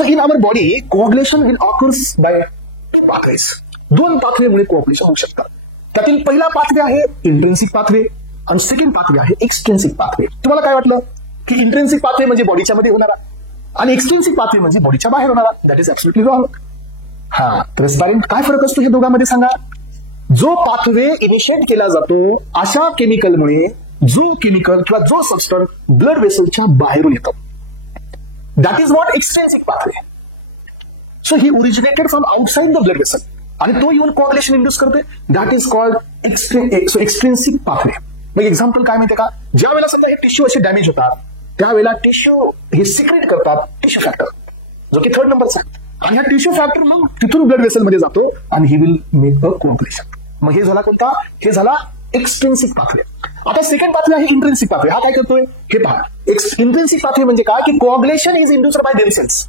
So in our body coagulation will occurs by pathways. दोन पाथवेमुळे coagulation होऊ शकतात. त्यातील पहिला पाथवे आहे इंट्रिन्सिक पाथवे आणि सेकंड पाथवे आहे एक्सट्रिन्सिक पाथवे. तुम्हाला काय वाटलं की इंट्रिन्सिक पाथवे म्हणजे बॉडीच्या मध्ये होणारा आणि एक्सट्रिन्सिक पाथवे म्हणजे बॉडीच्या बाहेर होणारा. That is absolutely wrong. Transparent काय फरक असतो हे दोघांमध्ये सांगा. जो पाथवे इनिशिएट केला जातो अशा केमिकलमुळे जो केमिकल किंवा जो सबस्टन्स ब्लड वेसलच्या बाहेरून येतो that is not extrinsic pathway. So he originated from outside the blood vessel आणि तो येऊन कोऑग्युलेशन इंड्यूस करते. That is called extrinsic pathway. मग एक्झाम्पल काय माहितीये का, ज्या वेळेला समजा हे टिश्यू असे डॅमेज होतात त्यावेळेला टिश्यू हे सिक्रेट करतात टिश्यू फॅक्टर जो की 3rd नंबरचा. आणि हा टिश्यू फॅक्टर मग तिथून ब्लड वेसल मध्ये जातो आणि ही विल मेक अ कोऑग्युलेशन. मग हे झाला कोणता, हे झाला एक्सट्रिन्सिक पाथवे. आता सेकंड पाथवे आहे इंट्रिन्सिक पाथवे. हा काय करतोय हे पहा. इंट्रिन्सिक पाथवे म्हणजे काय की कोऑग्युलेशन इज इंड्यूस्ड बाय देमसेल्स.